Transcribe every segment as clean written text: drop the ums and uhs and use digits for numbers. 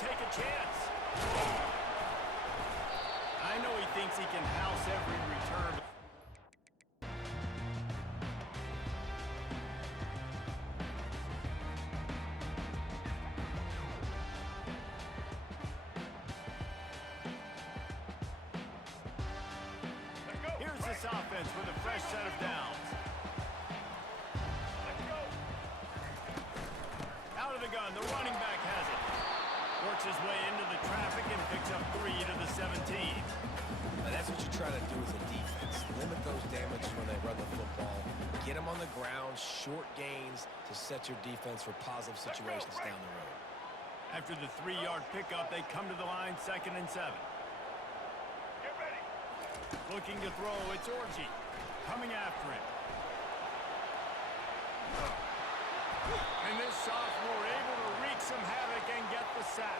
take a chance. I know he thinks he can house every return. Here's this offense with a fresh set of downs. Out of the gun, the running back has it. Works his way into the traffic and picks up 3 to the 17. Now that's what you try to do as a defense. Limit those damages when they run the football. Get them on the ground, short gains to set your defense for positive situations down the road. After the 3-yard pickup, they come to the line, 2nd and 7. Get ready. Looking to throw, it's Orji. Coming after him. And this sophomore able to wreak some havoc and get the sack.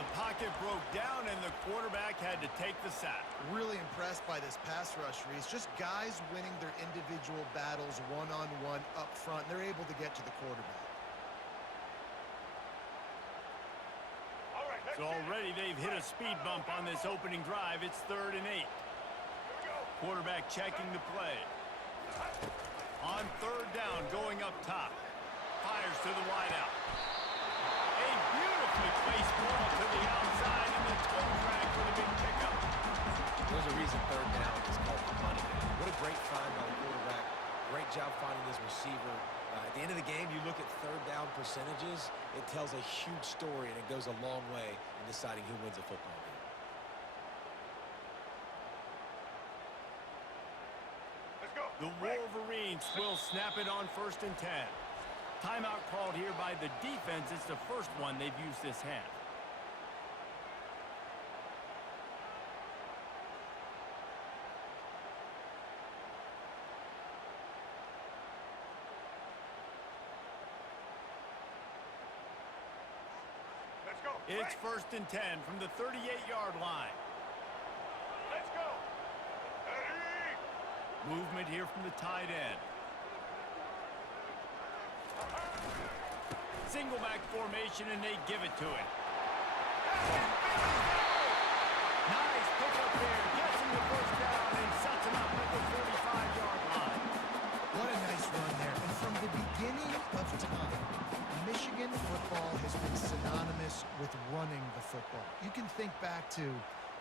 The pocket broke down and the quarterback had to take the sack. Really impressed by this pass rush, Reese. Just guys winning their individual battles one-on-one up front. They're able to get to the quarterback. All right, So already they've hit a speed bump on this opening drive. It's 3rd and 8. Quarterback checking the play. On 3rd down, going up top. Fires to the wideout. A beautifully placed ball to the outside and the toe drag for the big pickup. There's a reason 3rd down is called the money man. What a great find by the quarterback. Great job finding this receiver. At the end of the game, you look at 3rd down percentages. It tells a huge story, and it goes a long way in deciding who wins a football game. The Wolverines will snap it on 1st and 10. Timeout called here by the defense. It's the first one they've used this half. Let's go. It's 1st and 10 from the 38-yard line. Let's go. Ready. Movement here from the tight end. Single back formation, and they give it to him. Nice pickup there. Gets him the 1st down and sets him up at the 45-yard line. What a nice run there. And from the beginning of time, Michigan football has been synonymous with running the football. You can think back to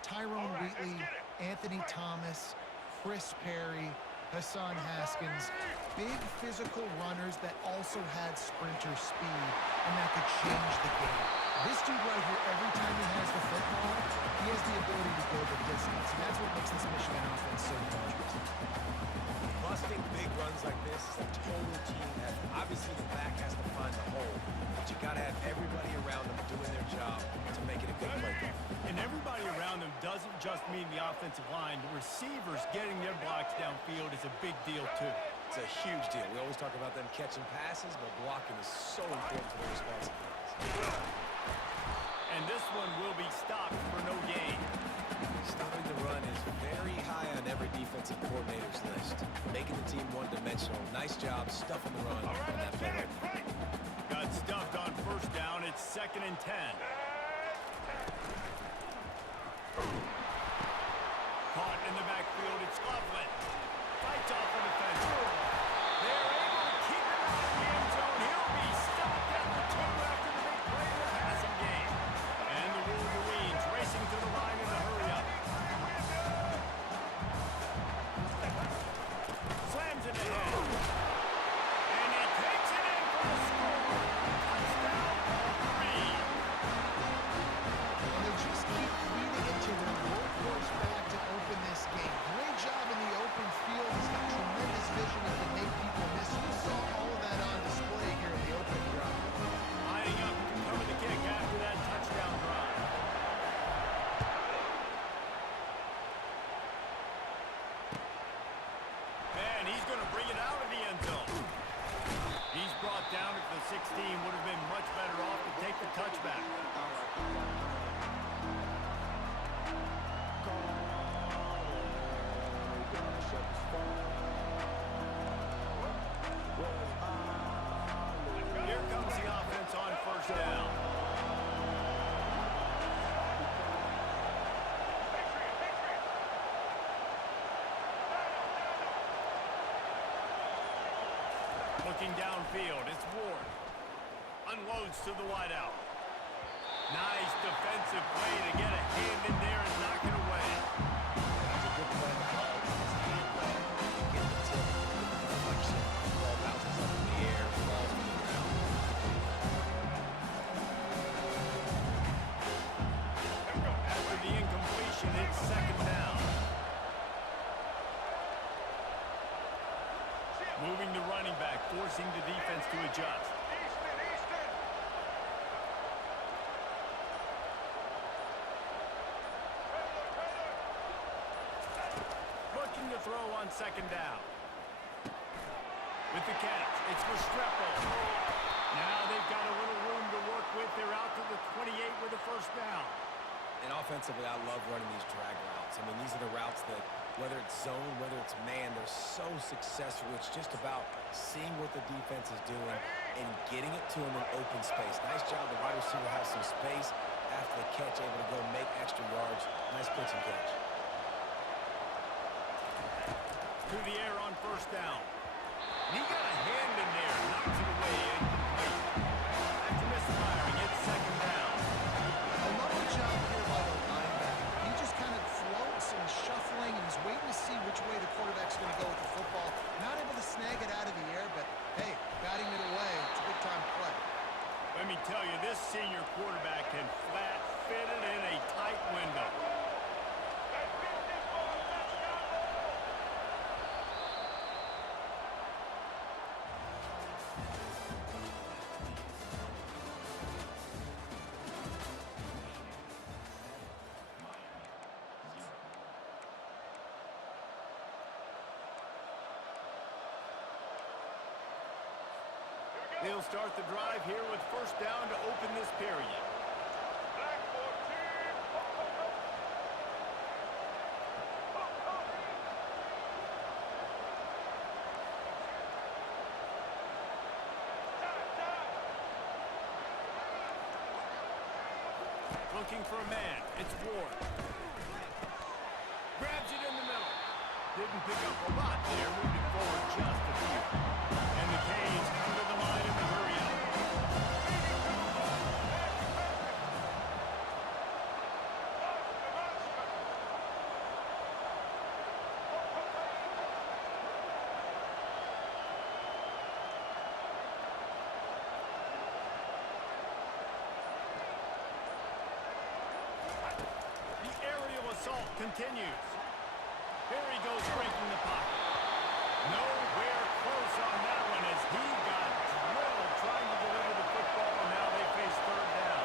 Tyrone Wheatley, Anthony Thomas, Chris Perry, Hassan Haskins, big physical runners that also had sprinter speed and that could change the game. This dude right here, every time he has the football, he has the ability to go the distance, and that's what makes this Michigan offense so dangerous. Busting big runs like this is a total team effort. Obviously, the back has to find the hole, but you got to have everybody around them doing their job to make it a good play game. And everybody around them doesn't just mean the offensive line. The receivers getting their blocks downfield is a big deal, too. It's a huge deal. We always talk about them catching passes, but blocking is so important to their responsibilities. And this one will be stopped for no gain. Stopping the run is very high on every defensive coordinator's list. Making the team one-dimensional. Nice job stuffing the run on that play right there. Got stuffed on 1st down. It's 2nd and 10. Caught in the backfield. It's Loveland. Fights off the defender. They're able to keep him out of the end zone. He'll be stopped at the 2 after the big play in the passing game. And the Wolverines racing to the line in the hurry-up. Slams it ahead. And he takes it in for the score. Touchdown, Wolverines. And they just keep feeding into their workhorse back to open this game. Great job in the open field. He's got tremendous vision and can make people miss. We saw all of that on display here in the opening drive. Lining up to cover the kick after that touchdown drive. And he's going to bring it out of the end zone. He's brought down at the 16. Would have been much better off to take the touchback. Here comes the offense on 1st down. Looking downfield, it's Ward. Unloads to the wideout. Nice defensive play to get a hand in there and knock it away. That's a good play. His hand right. And get the tip, get the deflection. Ball bounces up in the air, falls to the ground. After the incompletion, it's second down. Moving the running back, forcing the defense to adjust. Easton. Looking to throw on second down. With the catch, it's Restrepo. Now they've got a little room to work with. They're out to the 28 with a first down. And offensively, I love running these drag routes. I mean, these are the routes that, whether it's zone, whether it's man, they're so successful. It's just about seeing what the defense is doing and getting it to them in open space. Nice job. The wide receiver has some space after the catch, able to go make extra yards. Nice pitch and catch. To the air on first down. He got a hand in there, knocks it away, incomplete. After misfiring, it's second down. A lovely job here by the linebacker. He just kind of floats and is shuffling and he's waiting to see which way the quarterback's going to go with the football. Not able to snag it out of the air, but hey, batting it away, it's a big-time play. Let me tell you, this senior quarterback can flat fit it in a tight window. They'll start the drive here with first down to open this period. Blackboard team. Looking for a man. It's Ward. Grabs it in the middle. Didn't pick up a lot there. Moved it forward just a few. And the Canes come to the line in the hurry-up. The aerial assault continues. Here he goes, breaking the pocket. Nowhere close on that one as he got drilled trying to deliver the football, and now they face third down.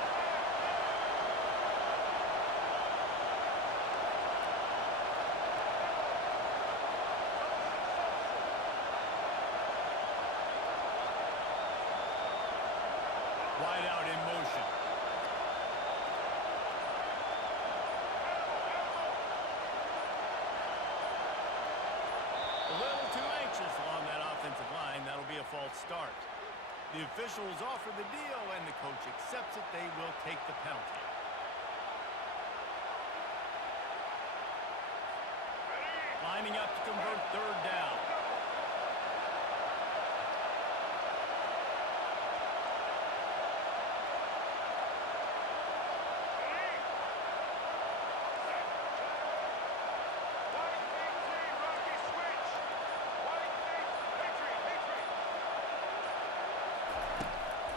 Wide out in motion. A little too anxious along that offensive line. That'll be a false start. The officials offer the deal, and the coach accepts it. They will take the penalty. Lining up to convert third down.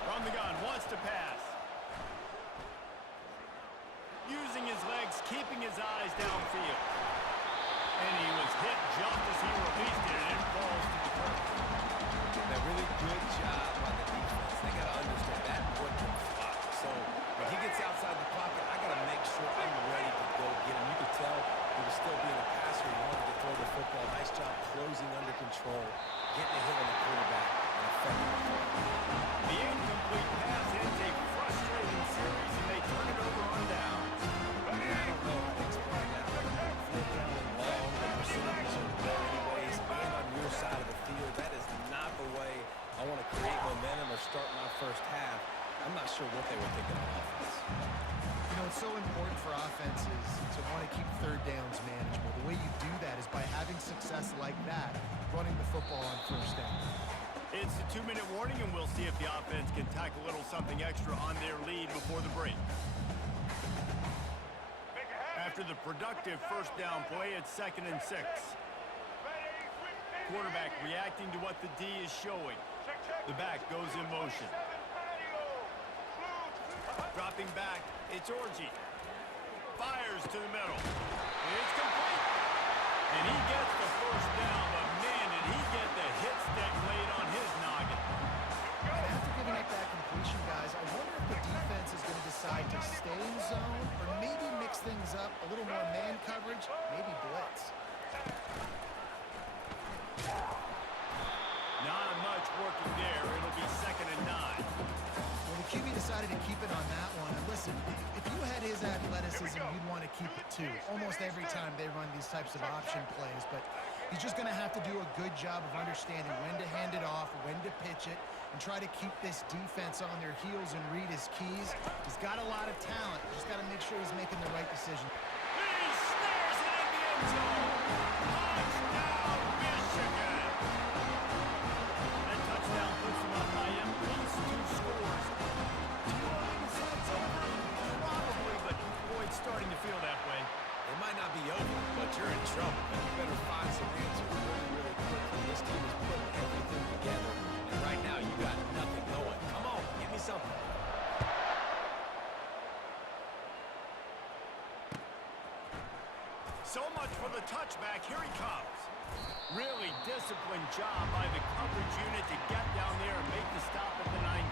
From the gun, wants to pass. Using his legs, keeping his eyes downfield. And he was hit just as he released it, and it falls to the turf. A really good job by the defense. They got to understand that boy can fly. So when he gets outside the pocket, I got to make sure I'm ready to go get him. You could tell he was still being a passer. He wanted to throw the football. Nice job closing under control, getting a hit on the quarterback, and effective throw. The incomplete pass ends a frustrating series, and they turn it over on downs. I don't know how to explain that. Fourth down and long, the percentages are low anyways, and on your side of the field. That is not the way I want to create momentum or start my first half. I'm not sure what they were thinking on offense. You know, it's so important for offenses to want to keep third downs manageable. The way you do that is by having success like that, running the football on first down. It's a 2-minute warning, and we'll see if the offense can tack a little something extra on their lead before the break. After the productive first down play, it's 2nd and 6. Quarterback reacting to what the D is showing. The back goes in motion. Dropping back, it's Orji. Fires to the middle. It's complete. And he gets the first down, but man, did he get the hit stick laid on his noggin. And after giving up that completion, guys, I wonder if the defense is going to decide to stay in zone or maybe mix things up, a little more man coverage, maybe blitz. Not much working there. It'll be 2nd and 9. Well, the QB decided to keep it on that one. And listen, if you had his athleticism, you'd want to keep it too. Almost every time they run these types of option plays. But he's just going to have to do a good job of understanding when to hand it off, when to pitch it, and try to keep this defense on their heels and read his keys. He's got a lot of talent. Just got to make sure he's making the right decision. He snares it in the end zone. Touchdown, Michigan. That touchdown puts them up by at least 2 scores. Do you want me to say it's over? Probably, but boy, it's starting to feel that way. It might not be over, but you're in trouble. You better find some answers really, really quickly. This team is putting everything together, and right now you got nothing going. Come on, give me something. So much for the touchback. Here he comes. Really disciplined job by the coverage unit to get down there and make the stop at the 19.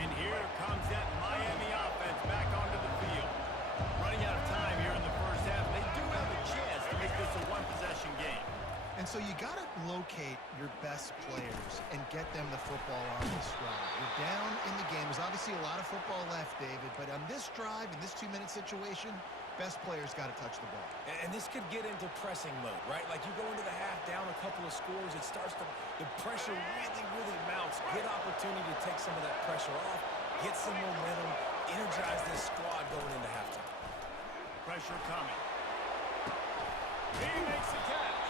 And here comes that Miami offense back onto the field. Running out of time here in the first half. They do have a chance to make this a one-possession game. And so you got to locate your best players and get them the football on this drive. You're down in the game. There's obviously a lot of football left, David, but on this drive, in this 2-minute situation, best players got to touch the ball. And this could get into pressing mode, right? Like you go into the half down a couple of scores, it starts to, the pressure really, really mounts. Good opportunity to take some of that pressure off, get some momentum, energize this squad going into halftime. Pressure coming. He makes the catch.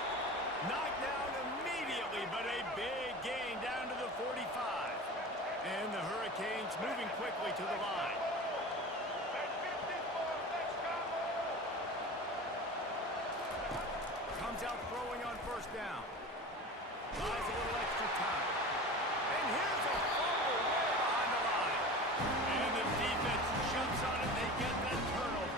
Knocked down immediately, but a big gain down to the 45. And the Hurricanes moving quickly to the line. Comes out throwing on first down. Buys a little extra time. And here's a fumble way behind the line. And the defense jumps on it. They get that turnover.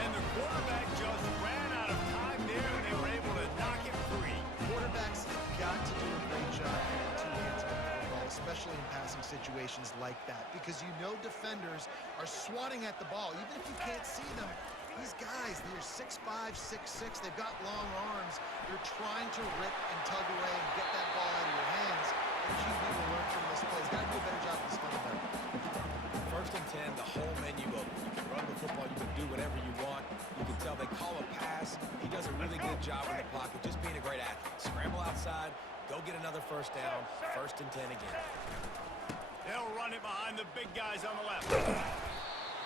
And the quarterback just ran out of time there, and they were able to knock it free. Quarterbacks have got to do a great job getting 2 hands on the football, especially in passing situations like that, because you know defenders are swatting at the ball. Even if you can't see them, these guys, they're 6'5", 6'6", they've got long arms. You're trying to rip and tug away and get that ball out of your hands. The QB will learn from this play. He's got to do a better job of this fundamentals. 1st and 10, the whole menu open. You can run the football, you can do whatever you want. You can tell they call a pass. He does a really good job in the pocket, just being a great athlete. Scramble outside, go get another first down, 1st and 10 again. They'll run it behind the big guys on the left.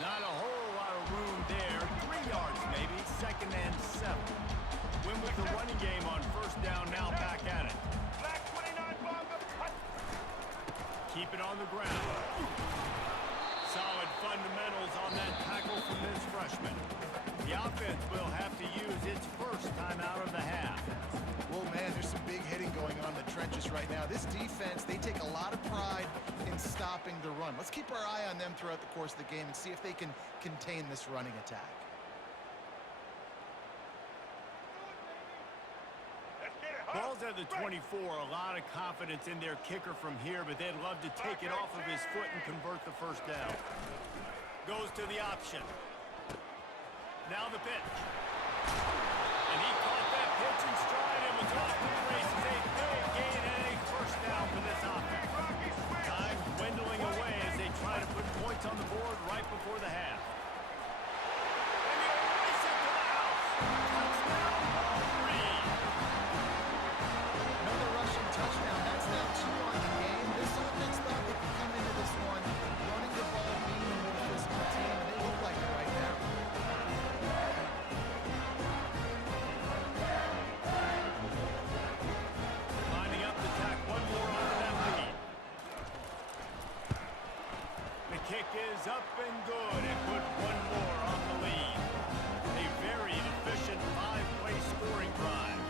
Not a whole lot of room there. 3 yards maybe, 2nd and 7. Win with the running game on first down, now back at it. Black 29 bomb. Keep it on the ground. Solid fundamentals on that tackle from this freshman. The offense will have to use its first time out of the half. Well, man, there's some big hitting going on in the trenches right now. This defense, they take a lot of pride in stopping the run. Let's keep our eye on them throughout the course of the game and see if they can contain this running attack. Ball's at the 24. A lot of confidence in their kicker from here, but they'd love to take it off of his foot and convert the first down. Goes to the option. Now the pitch. And he caught that pitch in stride and was off to the races. A big gain and a first down for this offense. Time dwindling away as they try to put points on the board right before the half. And they race it to the house. Touchdown, Reed. Another rushing touchdown. That's now 2 on the game. This offense thought they could come into this one running the ball, being a more physical team, and they look like it right now. is up and good and put one more on the lead. A very efficient 5-play scoring drive.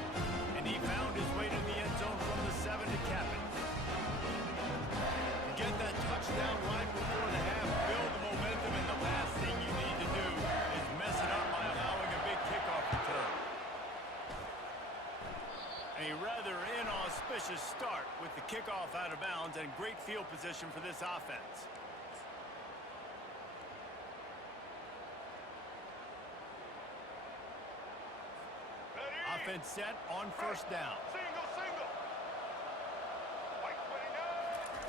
And he found his way to the end zone from the 7 to cap it. Get that touchdown right before the half, build the momentum, and the last thing you need to do is mess it up by allowing a big kickoff return. A rather inauspicious start with the kickoff out of bounds and great field position for this offense. Offense set on first down. Single. White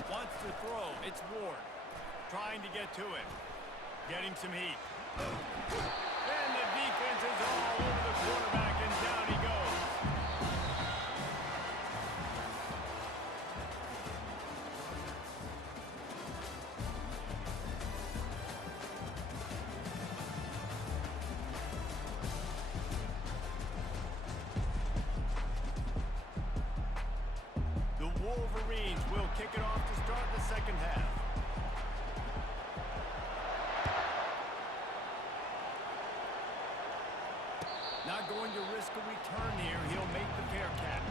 29. Wants to throw. It's Ward. Trying to get to him. Getting some heat. And the defense is all over the quarterback, and down he goes. The Wolverines will kick it off to start the second half. Not going to risk a return here. He'll make the fair catch.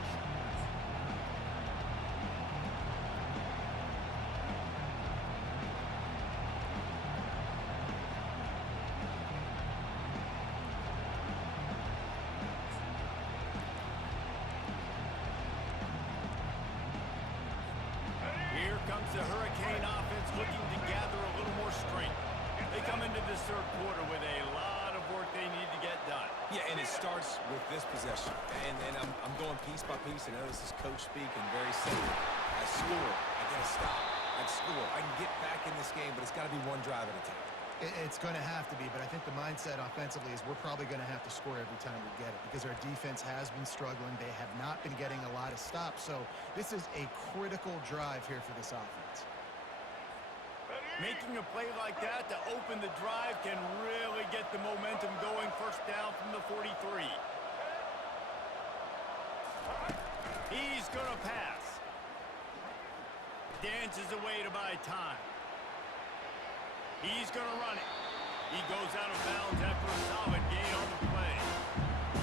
Here comes the Hurricane offense looking to gather a little more strength. They come into this third quarter with a lot of work they need to get done. Yeah, and it starts with this possession. And I'm going piece by piece. I know this is coach speak and very simple. I score. I get a stop. I score. I can get back in this game, but it's got to be one drive at a time. It's going to have to be, but I think the mindset offensively is we're probably going to have to score every time we get it because our defense has been struggling. They have not been getting a lot of stops, so this is a critical drive here for this offense. Making a play like that to open the drive can really get the momentum going. First down from the 43. He's going to pass. Dances away to buy time. He's going to run it. He goes out of bounds after a solid gain on the play.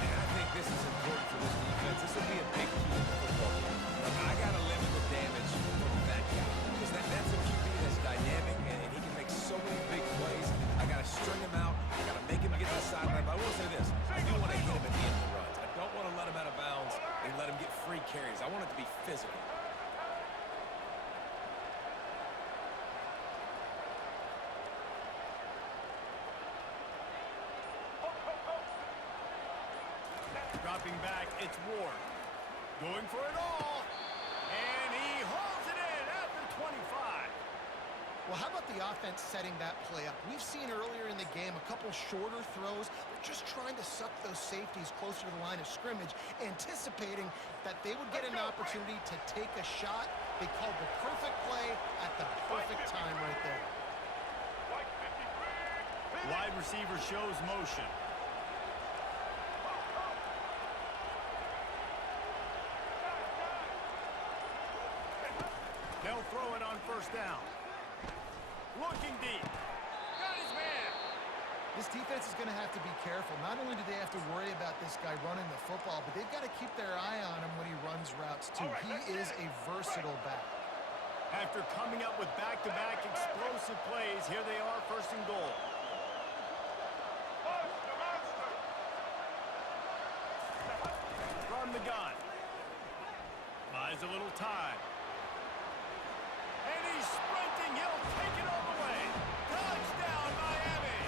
And I think this is important for this defense. This will be a big key in the football game. Like, I got to limit the damage from that guy because that's a QB that's dynamic and he can make so many big plays. I got to string him out. I got to make him get to the sideline. But I will say this. I do want to hit him at the end of the runs. I don't want to let him out of bounds and let him get free carries. I want it to be physical. Dropping back, it's Ward. Going for it all. And he hauls it in at the 25. Well, how about the offense setting that play up? We've seen earlier in the game a couple shorter throws. They're just trying to suck those safeties closer to the line of scrimmage, anticipating that they would get an opportunity to take a shot. They called the perfect play at the perfect time right there. White 53. Wide receiver shows motion. They'll throw it on first down. Looking deep. Got his man. This defense is going to have to be careful. Not only do they have to worry about this guy running the football, but they've got to keep their eye on him when he runs routes too. He is a versatile back. After coming up with back-to-back explosive plays, here they are, first and goal. From the gun. Buys a little time. And he's sprinting. He'll take it all the way. Touchdown, Miami.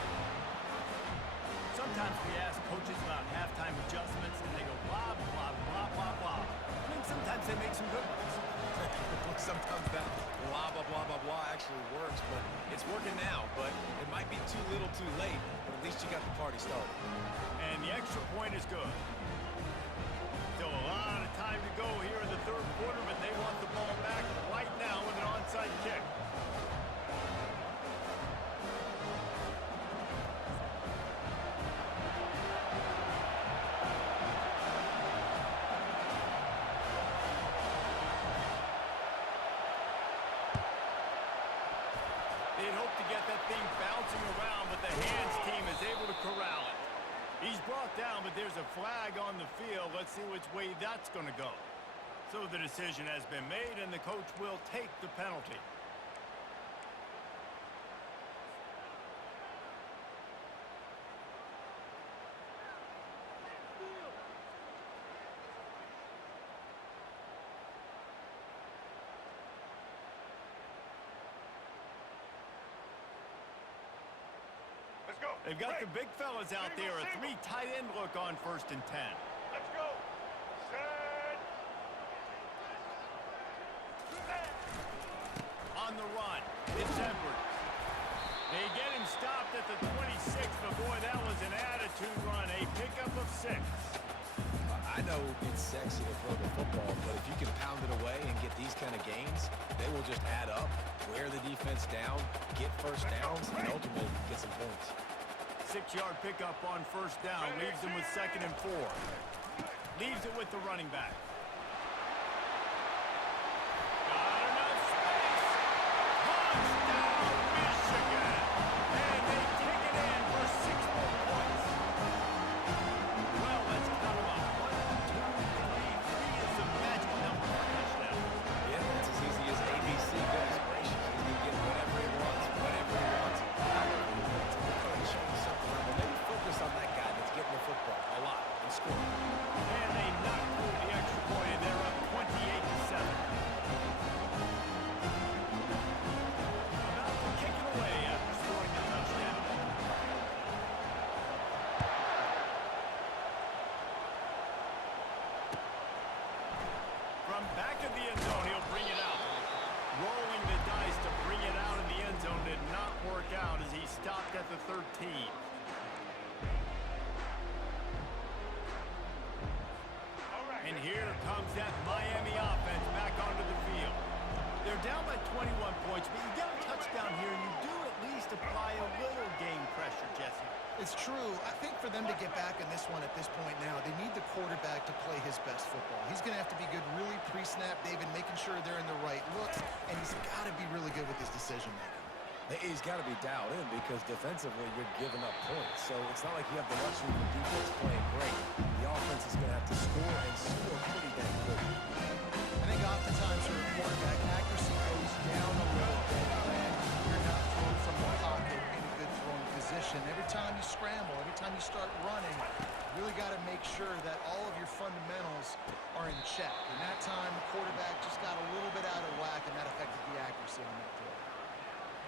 Sometimes we ask coaches about halftime adjustments, and they go blah, blah, blah, blah, blah. I mean, sometimes they make some good ones. Sometimes that blah, blah, blah, blah, blah actually works, but it's working now. But it might be too little too late, but at least you got the party started. And the extra point is good. Still a lot of time to go here in the third quarter, but they want the ball back right now with an onside kick. They'd hope to get that thing bouncing around, but the hands team is able to corral it. He's brought down, but there's a flag on the field. Let's see which way that's going to go. So the decision has been made, and the coach will take the penalty. Let's go. They've got the big fellas out there. A three tight end look on 1st and 10. Let's go. Set. On the run, it's Edwards. They get him stopped at the 26, but boy, that was an attitude run. A pickup of 6. I know it's sexy to throw the football, but if you can pound it away and get these kind of gains, they will just add up, wear the defense down, get first downs, and ultimately get some points. 6-yard pickup on 1st down, leaves him with 2nd and 4. Leaves it with the running back. Got enough space. Touchdown, Michigan. And they kick it in for 6 more points. Well, let's count them up. 1, 2, 3. 3 is the magic number for touchdowns. Yeah, that's as easy as ABC. Goodness gracious. He's going to get whatever he wants, whenever he wants, however he wants. Everybody showing something. Well, maybe focus on that guy that's getting the football a lot and scoring. And they knock through the extra point, and they're up 28-7. About to kick it away after scoring the touchdown. From back of the end zone, he'll bring it out. Rolling the dice to bring it out in the end zone did not work out as he stopped at the 13. And here comes that Miami offense back onto the field. They're down by 21 points, but you get a touchdown here, and you do at least apply a little game pressure, Jesse. It's true. I think for them to get back in this one at this point now, they need the quarterback to play his best football. He's going to have to be good really pre-snap, David, making sure they're in the right looks, and he's got to be really good with his decision-making. He's got to be dialed in because defensively you're giving up points. So it's not like you have the luxury of the defense playing great. The offense is going to have to score and score pretty dang quick. I think oftentimes for a quarterback, accuracy goes down a little bit when you're not thrown from the pocket in a good throwing position. Every time you scramble, every time you start running, you really got to make sure that all of your fundamentals are in check. And that time, the quarterback just got a little bit out of whack, and that affected the accuracy on that throw.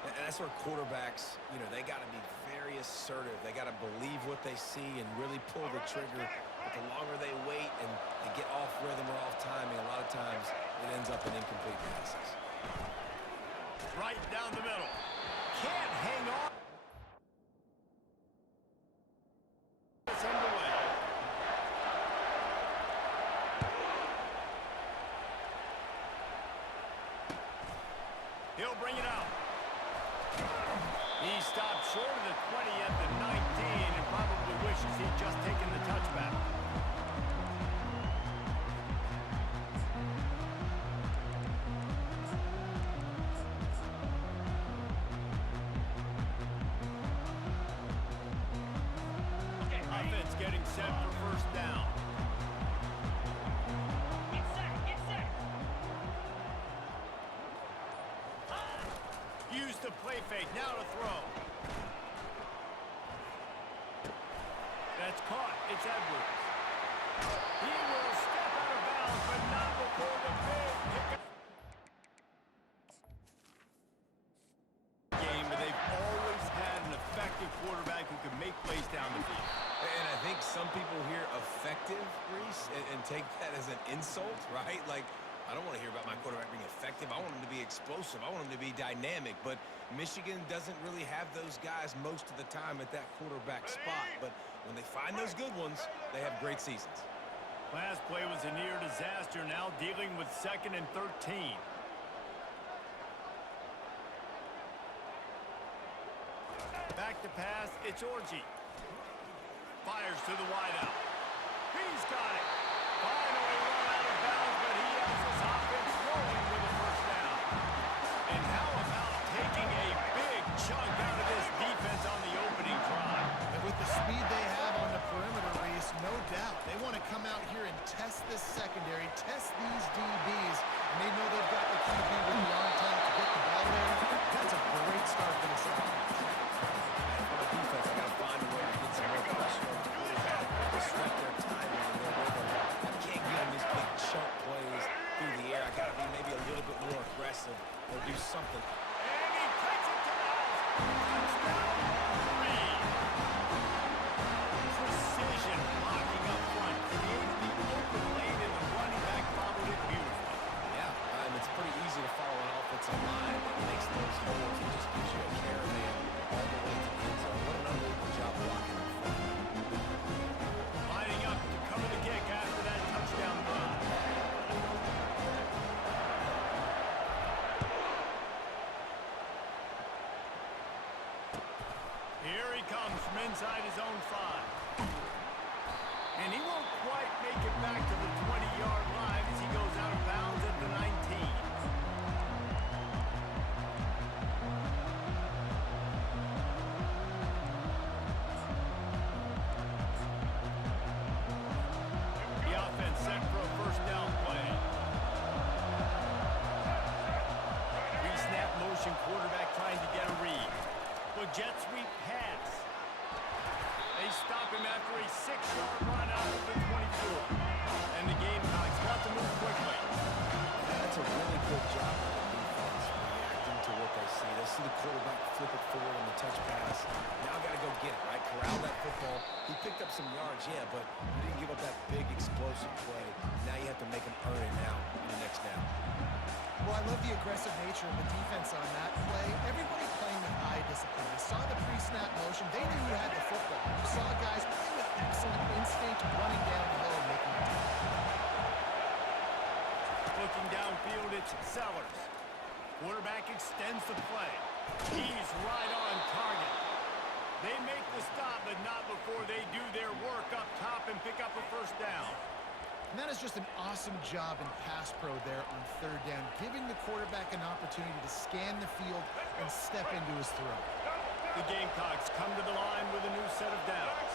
And that's where quarterbacks, they got to be very assertive. They got to believe what they see and really pull the trigger. But the longer they wait and they get off rhythm or off timing, a lot of times it ends up in incomplete passes. Right down the middle. Can't hang on. It's underway. He'll bring it out. He stopped short of the 20 at the 19 and probably wishes he'd just taken the touchback. Offense getting set for 1st down. Use the play fake, now to throw. That's caught, it's Edwards. He will step out of bounds, but not before the big pickup. Game, but they've always had an effective quarterback who can make plays down the field. And I think some people hear effective, Reese, and take that as an insult, right? Like, I don't want to hear about my quarterback being effective. I want him to be explosive. I want him to be dynamic. But Michigan doesn't really have those guys most of the time at that quarterback spot. But when they find those good ones, they have great seasons. Last play was a near disaster, now dealing with 2nd and 13. Back to pass, it's Orji. Fires to the wideout. He's got it. Finally run out of bounds, but he has his offense rolling with a 1st down. And how about taking a big test this secondary, test these DBs, and they know they've got the QB with the arm talent to get the ball there. That's a great start for this offense. And for the defense, I got to find a way to get some more pressure on the quarterback, disrupt their timing and their rhythm. I can't give them these big chunk plays through the air. I got to be maybe a little bit more aggressive or do something. And he takes it to the house. Touchdown, Reed. Precision blocking up front. Created the open lane, and the running back followed it beautifully. Yeah, and it's pretty easy to follow an offensive line that makes those holes and just gives you a caravan all the way to the end zone. What an unbelievable job blocking up front. Lining up to cover the kick after that touchdown drive. Here he comes from inside his own 5. And he won't quite make it back to the 20-yard line as he goes out of bounds at the 19. The offense set for a first down play. Pre-snap motion, quarterback trying to get a read. But jet sweep pass. They stop him after a 6-yard run out of the 24. And the Gamecocks got to move quickly. That's a really good job by the defense reacting to what they see. They see the quarterback flip it forward on the touch pass. Now got to go get it, right? Corral that football. He picked up some yards, yeah, but he didn't give up that big explosive play. Now you have to make him earn it now in the next down. Well, I love the aggressive nature of the defense on that play. Everybody playing with eye discipline. They saw the pre-snap motion. They knew who had the football. You saw guys playing with excellent instinct, running down the hill and making a tackle. Looking downfield, it's Sellers. Quarterback extends the play. He's right on target. They make the stop, but not before they do their work up top and pick up a first down. And that is just an awesome job in pass pro there on third down, giving the quarterback an opportunity to scan the field and step into his throw. The Gamecocks come to the line with a new set of downs.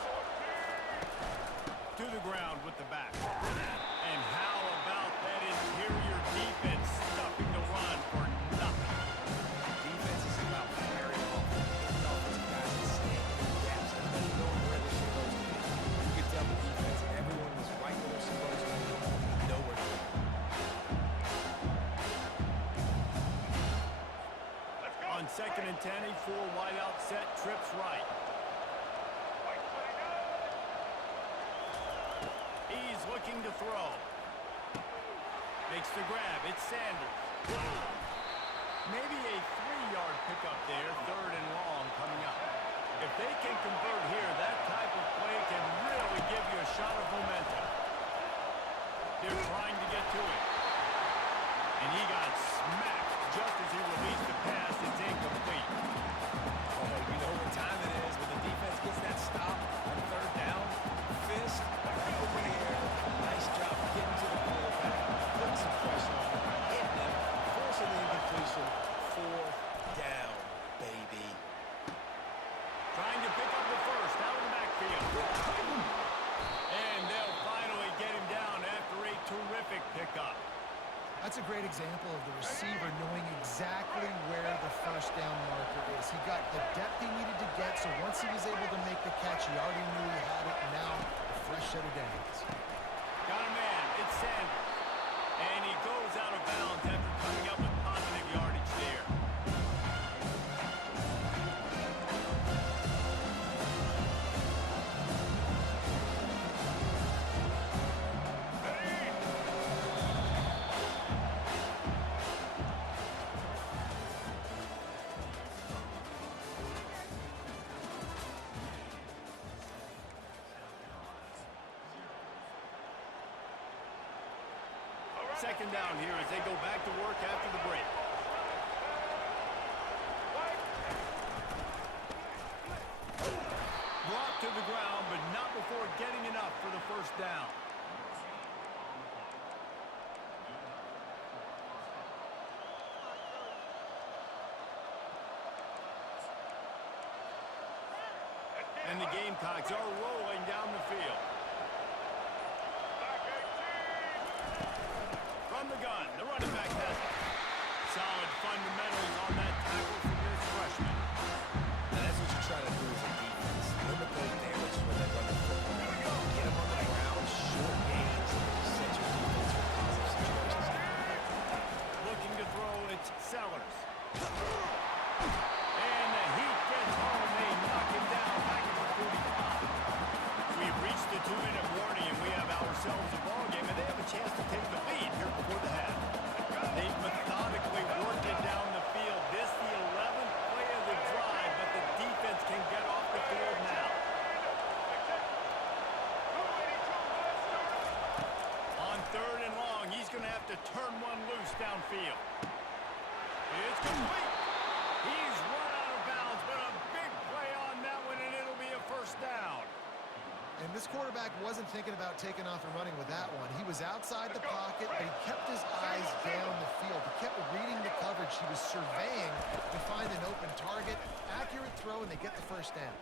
To the ground with the back. And how about that interior defense stuffing the run for nothing? Defense is about firing off. The offensive guys can stand in gaps. Everybody knowing where they're supposed to be. You can tell the defense, everyone was right where they're supposed to be. Nowhere to go. On 2nd and 10, a 4 wide out set, trips right. He's looking to throw. Makes the grab. It's Sanders. Maybe a 3-yard pickup there, 3rd and long coming up. If they can convert here, that type of play can really give you a shot of momentum. They're trying to get to it. And he got smacked just as he released the pass. It's incomplete. Oh, you know what time it is when the defense gets that stop on 3rd down. Fist over the air. Nice job getting to the quarterback, putting some pressure on him, hitting him, forcing the incompletion. 4th down, baby. Trying to pick up the first out of the backfield. And they'll finally get him down after a terrific pickup. That's a great example of the receiver knowing exactly where the first down marker is. He got the depth he needed to get, so once he was able to make the catch, he already knew he had it. Now, a fresh set of downs. Got a man. It's Sanders. And he goes out of bounds after coming up with positive yardage there. Second down here as they go back to work after the break. Brought to the ground, but not before getting enough for the first down. And the Gamecocks are rolling down the field. Back 18. from the gun. The running back has it. Solid fundamentals on that tackle from this freshman. Now, that's what you try to do as a defense. Limit those damages when they run the football. Get them on the ground, short gains, set your defense for positive situations. Looking to throw, it's Sellers. And the heat gets home. They knock him down back at the 45. We've reached the 2-minute warning, and we have ourselves a ball game, and they have a chance to take the lead here before the half. They've methodically worked it down the field. This the 11th play of the drive, but the defense can get off the field now. On 3rd and long, he's going to have to turn one loose downfield. It's complete. He's run out of bounds, but a big play on that one, and it'll be a first down. And this quarterback wasn't thinking about taking off and running with that one. He was outside the pocket, but he kept his eyes down the field. He kept reading the coverage. He was surveying to find an open target. Accurate throw, and they get the first down.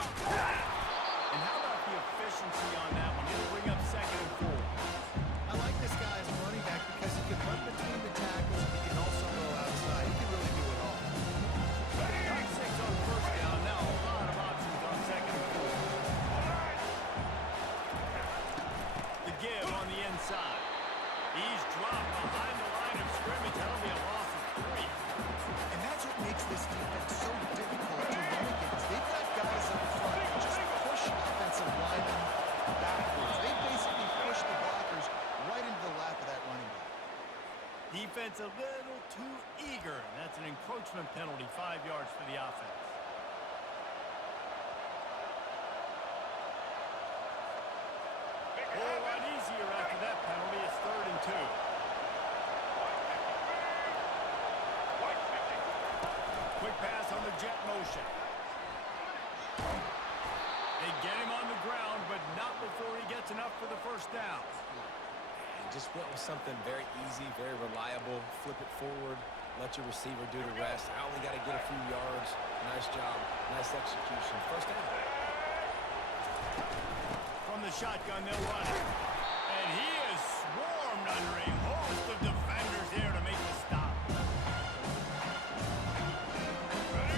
And how about the efficiency on that one? He'll bring up 2nd and 4. I like this guy as a running back because he can run between the tackles and he can also go outside. He can really do it all. Got 6 on 1st down. Now a lot of options on 2nd and 4. The give on the inside. He's dropped behind the line of scrimmage. That'll be a loss of 3. And that's what makes this defense so difficult to run against. They've got guys up front that just push offensive linemen backwards. They basically push the blockers right into the lap of that running back. Defense a little too eager. That's an encroachment penalty, 5 yards for the offense. A whole lot easier after that penalty. It's 3rd and 2. Quick pass on the jet motion. They get him on the ground, but not before he gets enough for the first down. And just went with something very easy, very reliable. Flip it forward. Let your receiver do the rest. I only got to get a few yards. Nice job. Nice execution. First down. From the shotgun, they'll run it. And he is swarmed under a host of defenders here to make the stop.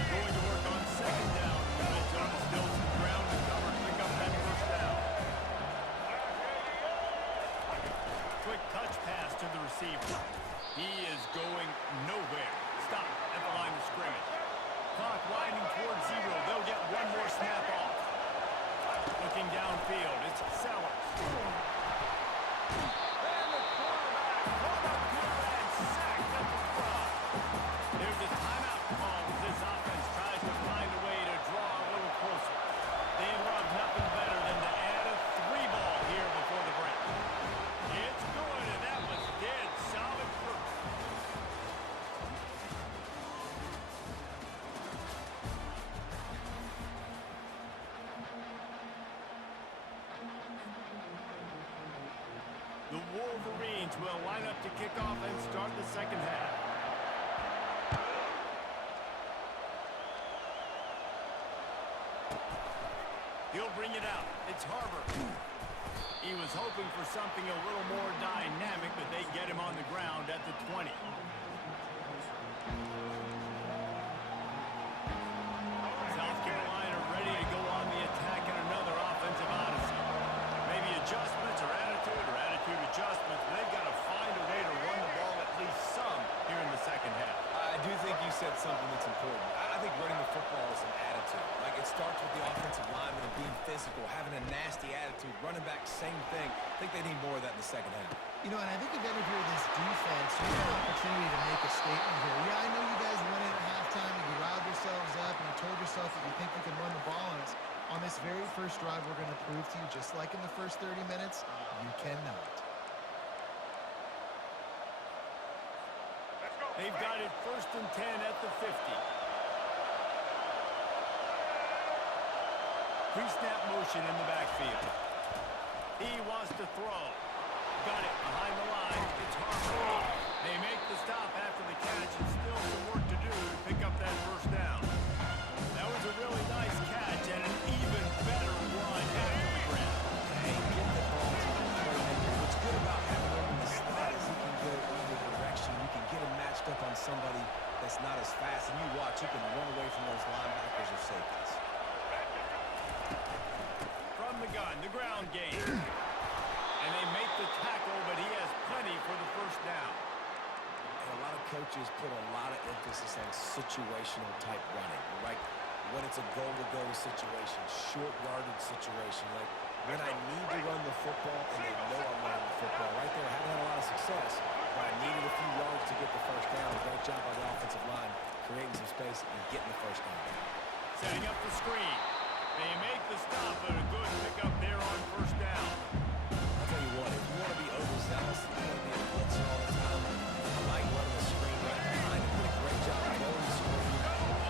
Going to work on 2nd down. Minnesota still some ground to cover to pick up that first down. Quick touch pass to the receiver. He is going nowhere. Stop at the line of scrimmage. Clock winding towards 0. They'll get one more snap off. Looking downfield, it's Sellers. And the quarterback caught up here and sacked at the throw. There's a timeout call as this offense tries to find a way to draw a little closer. They love nothing better than to add a 3-ball here before the break. It's good, and that was dead solid proof. The Wolverines will line up to kick off and start the second half. He'll bring it out. It's Harbor. He was hoping for something a little more dynamic, but they get him on the ground at the 20. South Carolina ready to go on the attack in another offensive odyssey. Maybe adjustments or attitude adjustments. They've got to find a way to run the ball at least some here in the second half. I do think you said something that's important. I think running the football is an attitude. Like, it starts with the offensive lineman and being physical, having a nasty attitude. Running back, same thing. I think they need more of that in the second half. You know, and I think if any of you are this defense, you have an opportunity to make a statement here. Yeah, I know you guys went in at halftime and you riled yourselves up and you told yourself that you think you can run the ball on us. On this very first drive, we're going to prove to you, just like in the first 30 minutes, you cannot. They've got it 1st and 10 at the 50. Pre-snap motion in the backfield. He wants to throw. Got it behind the line. It's Harper. They make the stop after the catch and still some work to do to pick up that first down. That was a really nice catch and an even better run after the grab. Hey, get the ball to the playmaker. What's good about having him in the slot is he can go just not as fast. And you watch, you can run away from those linebackers or safeties. From the gun, the ground game. And they make the tackle, but he has plenty for the first down. And a lot of coaches put a lot of emphasis on situational type running, right? When it's a goal-to-go situation, short yardage situation, like when I need to run the football and they know I'm running the football. Right there, I haven't had a lot of success, but I needed a few yards to get the first down. Great job by the offensive line, creating some space and getting the first down. Setting up the screen. They make the stop, but a good pickup there on first down. I'll tell you what, if you want to be overzealous, you want to be a blitzer all the time, I like running the screen right behind him. Did a great job of throwing the screen.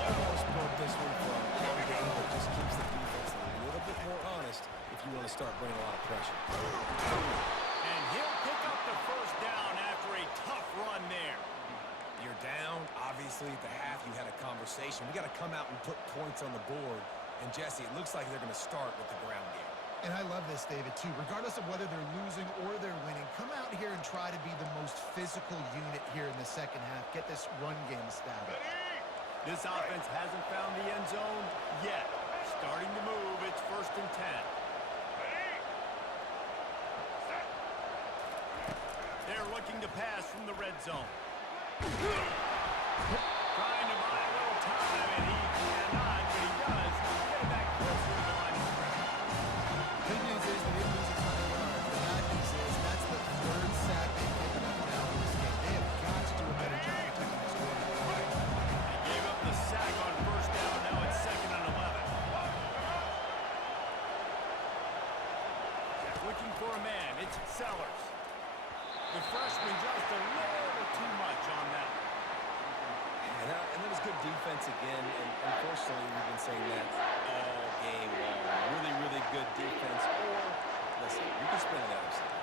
Almost broke this one for a long game, but just keeps the defense a little bit more honest if you want to start bringing a lot of pressure. And he'll pick up the first down after a tough run there. You're down. Obviously, at the half, you had a conversation. We got to come out and put points on the board. And, Jesse, it looks like they're going to start with the ground game. And I love this, David, too. Regardless of whether they're losing or they're winning, come out here and try to be the most physical unit here in the second half. Get this run game established. This offense hasn't found the end zone yet. Starting to move, it's 1st and 10. They're looking to pass from the red zone. Trying to buy a little time, and he cannot, but he does. Get it back closer to the line of scrimmage. Good news is they didn't lose a ton of yards. The bad news is that's the third sack they've given up now in this game. They have got to do a better job protecting this quarterback. They gave up the sack on first down. Now it's 2nd and 11. Looking for a man. It's Sellers. The freshman just a little too much on that. And that was good defense again. And unfortunately, we've been saying that all game long. Really, really good defense. Or, listen, you can spin it other side.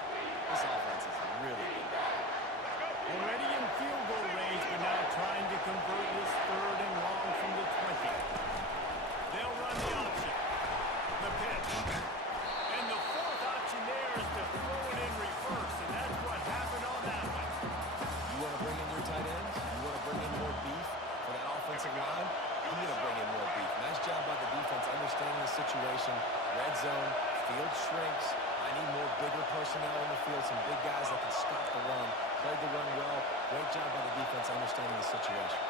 This offense is really good. Already in field goal range, but now trying to convert this 3rd and long from the 20. They'll run the option. The pitch. And the 4th option there is to throw it in reverse, and that's what happened on that one. You want to bring in your tight ends? You want to bring in more beef for that offensive line? You need to bring in more beef. Nice job by the defense understanding the situation. Red zone, field shrinks. I need more bigger personnel on the field, some big guys that can stop the run. Played the run well. Great job by the defense understanding the situation.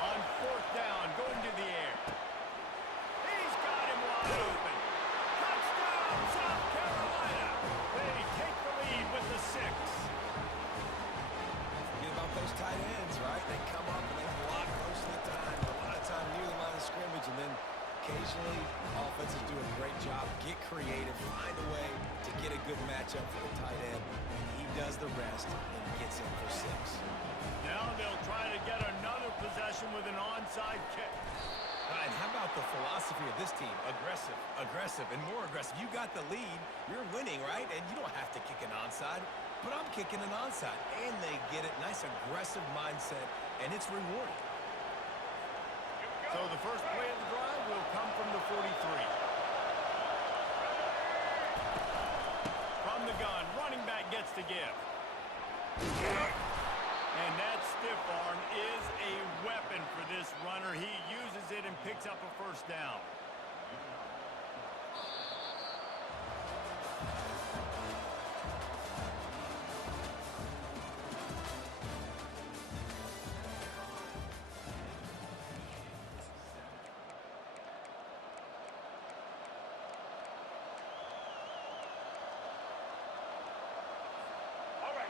On 4th down, going to the air. He's got him wide open. Touchdown, South Carolina. They take the lead with the 6. Forget about those tight ends, right? They come up and they block most of the time. A lot of time near the line of scrimmage, and then occasionally offenses do a great job. Get creative, find a way to get a good matchup for the tight end, and he does the rest and gets in for 6. Now they'll try to get another possession with an onside kick. And how about the philosophy of this team? Aggressive, aggressive, and more aggressive. You got the lead. You're winning, right? And you don't have to kick an onside, but I'm kicking an onside. And they get it. Nice aggressive mindset, and it's rewarding. So the first play of the drive will come from the 43. From the gun, running back gets to give. And that stiff arm is a weapon for this runner. He uses it and picks up a first down.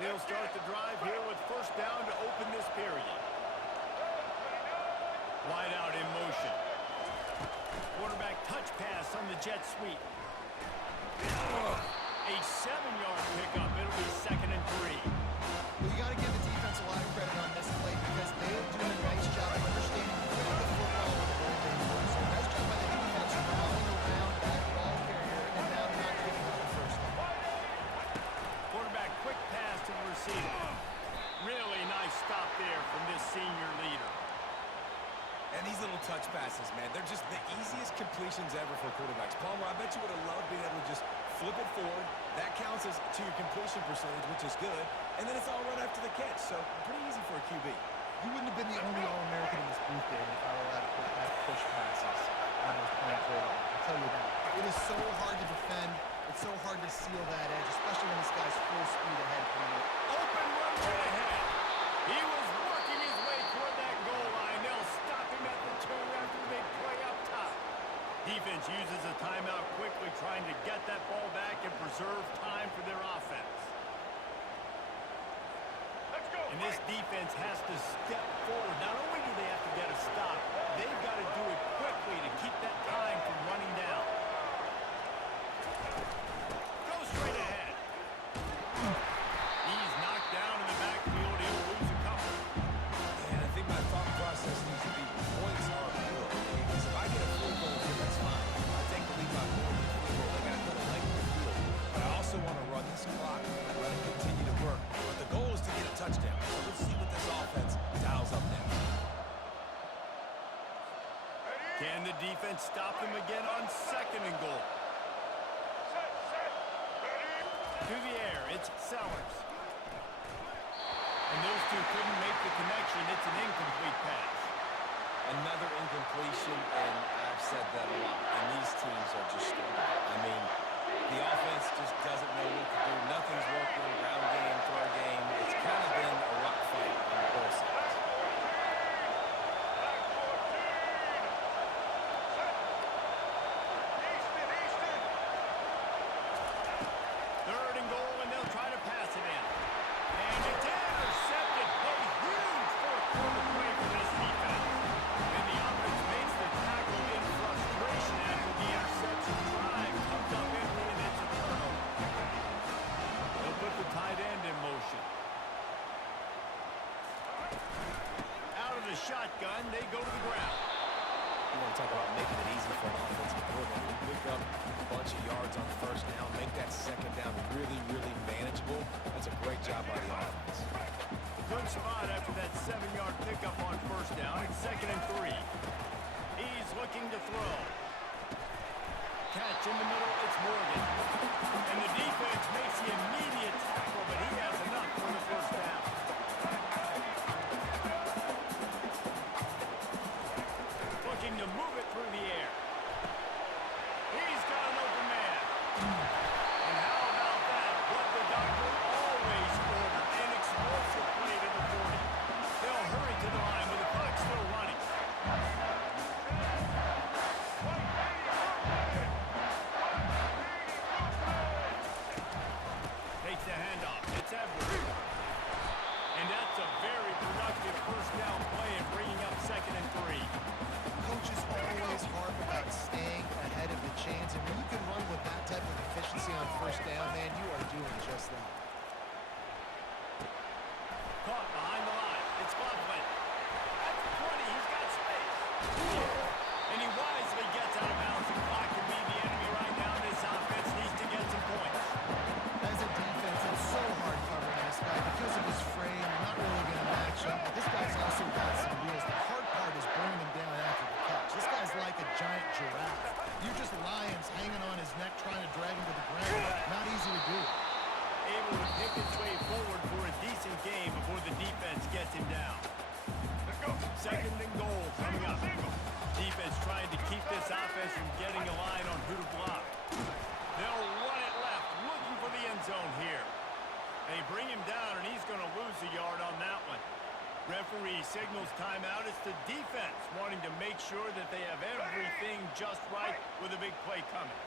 They'll start the drive here with first down to open this period. Wide out in motion. Quarterback touch pass on the jet sweep. A 7-yard pickup. It'll be 2nd and 3. Well, you got to give the defense a lot of credit on this play because they are doing a nice job of understanding putting the football in the ball game. So nice job by the defense rallying around that ball carrier and now not giving up the first down. Quarterback quick pass to the receiver. Really nice stop there from this senior leader. And these little touch passes, man, they're just the easiest completions ever for quarterbacks. Palmer, I bet you would have loved being able to just flip it forward. That counts as to your completion percentage, which is good. And then it's all run after the catch. So pretty easy for a QB. You wouldn't have been the only All-American in this booth, David, if I were allowed to have push passes when I was playing quarterback. I'll tell you that. It is so hard to defend. It's so hard to seal that edge, especially when this guy's full speed ahead coming up. Open run right ahead. He was working his way toward that goal line. They'll stop him at the 2 after the big play up top. Defense uses a timeout quickly, trying to get that ball back and preserve time for their offense. Let's go. And this defense has to step forward. Not only do they have to get a stop, they've got to do it quickly to keep that time from running down. Go straight ahead. He's knocked down in the backfield. He'll lose a couple. And I think my thought process needs to be points are good. Because if I get a field goal here, that's fine. I take the lead by more than a field goal. They got to go to length of the field. But I also want to run this clock and let it continue to work. But the goal is to get a touchdown. So let's see what this offense dials up next. Can the defense stop them again on 2nd and goal? Set. Ready. To the air, it's Sellers. And those two couldn't make the connection. It's an incomplete pass. Another incompletion, and I've said that a lot. And these teams are just stupid. I mean, the offense just doesn't know what to do. Nothing's working. Ground game, throw game. It's kind of been a rock fight on both sides. Easton. 3rd and goal, and they'll try to pass it in. And it's intercepted. A huge 4th quarter play for this defense. And the offense makes the tackle in frustration after the interception. Drive comes up empty, and it's a turnover. They'll put the tight end in motion. Out of the shotgun, they go to the ground. You want to talk about making it easy for an offensive coordinator. Pick up a bunch of yards on 1st down, make that 2nd down really, really manageable. That's a great job by the offense. Good spot after that 7-yard pickup on 1st down. It's 2nd and 3. He's looking to throw. Catch in the middle, it's Morgan. And the defense makes the immediate tackle, but he has enough for the 1st down. Looking to move it through the air. He's got an open man. And how about that? What the doctor always ordered. An explosive play to the 40. They'll hurry to the line with the clock still running. Takes the handoff. It's Edwards. And that's a very productive 1st down play and bringing up 2nd and 3. Coaches always harp about staying ahead of the chains, and when you can run with that type of efficiency on 1st down, man, you are doing just that. Caught behind the line. It's Glovin. At the 20, he's got space. And he wisely gets out of bounds. The clock can be the enemy right now. This offense needs to get some points. As a defense, it's so hard covering this guy because of his frame. You're not really going to match up. But this guy's also got some wheels. The hard part is bringing him down after the catch. This guy's like a giant giraffe. You're just lions hanging on his neck trying to drag him to the ground. Not easy to do. Able to pick its way forward for a decent game before the defense gets him down. Let's go. 2nd and goal coming up. Defense trying to keep this offense from getting a line on who to block. They'll run it left, looking for the end zone here. They bring him down, and he's going to lose a yard on that one. Referee signals timeout. It's the defense wanting to make sure that they have everything just right with a big play coming.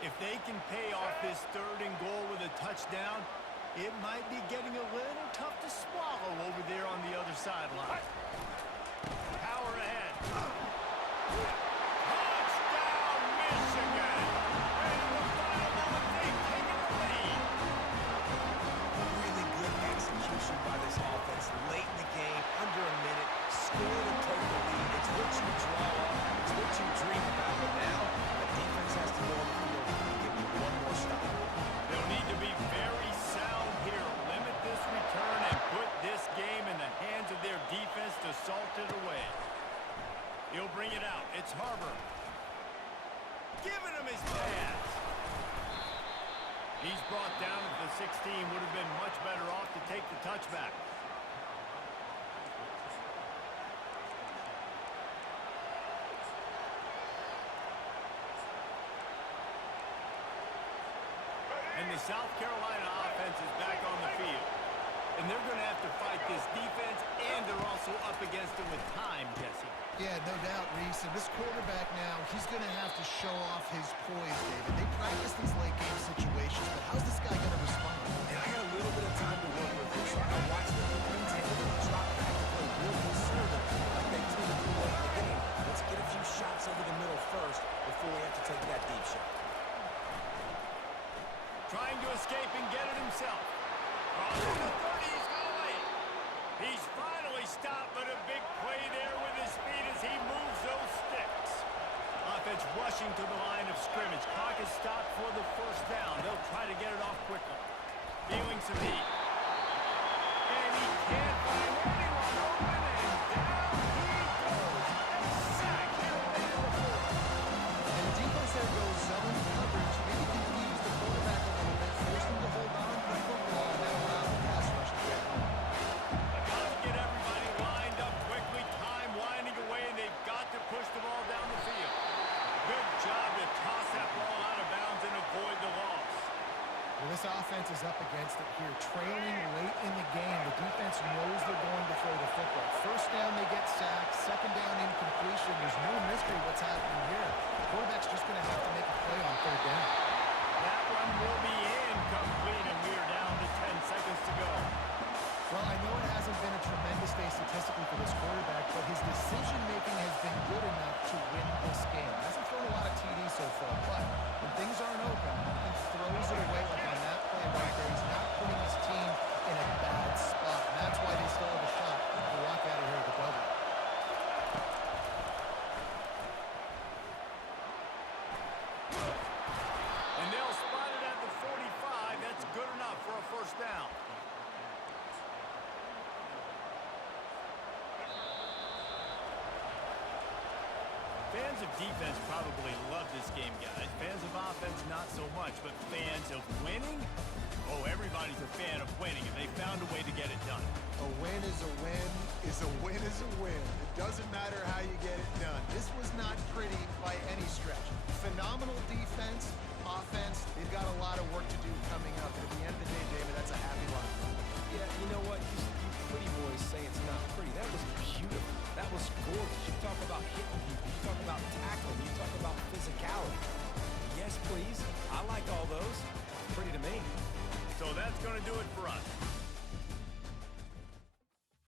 If they can pay off this 3rd and goal with a touchdown, it might be getting a little tough to swallow over there on the other sideline. Power ahead. Touchdown, Michigan! And in the final moment, they've taken the lead. Really good execution by this offense late in the game, under a minute, score to take the lead. It's what you draw up, it's what you dream about, but now the defense has to go on the field and give you one more stop. They'll need to be very sound here, limit this return, and put this game in the hands of their defense to salt it away. He's brought down at the 16. Would have been much better off to take the touchback. And the South Carolina offense is back on the field. And they're going to have to fight this defense, and they're also up against it with time, Jesse. Yeah, no doubt, Reese. And this quarterback now, he's going to have to show off his poise, David. They practice these late-game situations, but how's this guy going to respond? And I had a little bit of time to work with this, so I watched the defense and drop back to play real conservative, like they tend to do late in the game. Let's get a few shots over the middle first before we have to take that deep shot. Trying to escape and get it himself. Crosses the 30, he's going to wait. He's finally stopped, but a big play there with his speed as he moves those sticks. Offense rushing to the line of scrimmage. Clock is stopped for the first down. They'll try to get it off quickly. Feeling some heat. And he can't find anyone open, and down he goes. And sacked here late in the fourth. And the defense there goes zone coverage, maybe confuse the quarterback a little bit, force him to hold on to the football, and then allow the pass rush to get home. Got to get everybody lined up quickly. Time winding away, and they've got to push the ball down the field. Good job to toss that ball out of bounds and avoid the loss. Well, this offense is up against it here. Trailing late in the game, the defense knows they're going to throw the football. First down, they get sacked. Second down, incompletion. There's no mystery what's happening here. The quarterback's just going to have to make a play on third down. That one will be incomplete, and we are down to 10 seconds to go. Well, I know it hasn't been a tremendous day statistically for this quarterback, but his decision-making has been good enough to win this game. Hasn't thrown a lot of TDs so far, but when things aren't open, he throws it away like on that play right there. He's not putting his team in a bad spot, and that's why they still have a shot to walk out of here with a double. And they'll spot it at the 45. That's good enough for a first down. Fans of defense probably love this game, guys. Fans of offense, not so much. But fans of winning? Oh, everybody's a fan of winning, and they found a way to get it done. A win is a win is a win is a win. It doesn't matter how you get it done. This was not pretty by any stretch. Phenomenal defense, offense. They've got a lot of work to do coming up. But at the end of the day, David, that's a happy line. Yeah, you know what? You pretty boys say it's not pretty. That was beautiful. That was gorgeous. You talk about hitting people. You talk about tackling. You talk about physicality. Yes, please. I like all those. Pretty to me. So that's going to do it for us.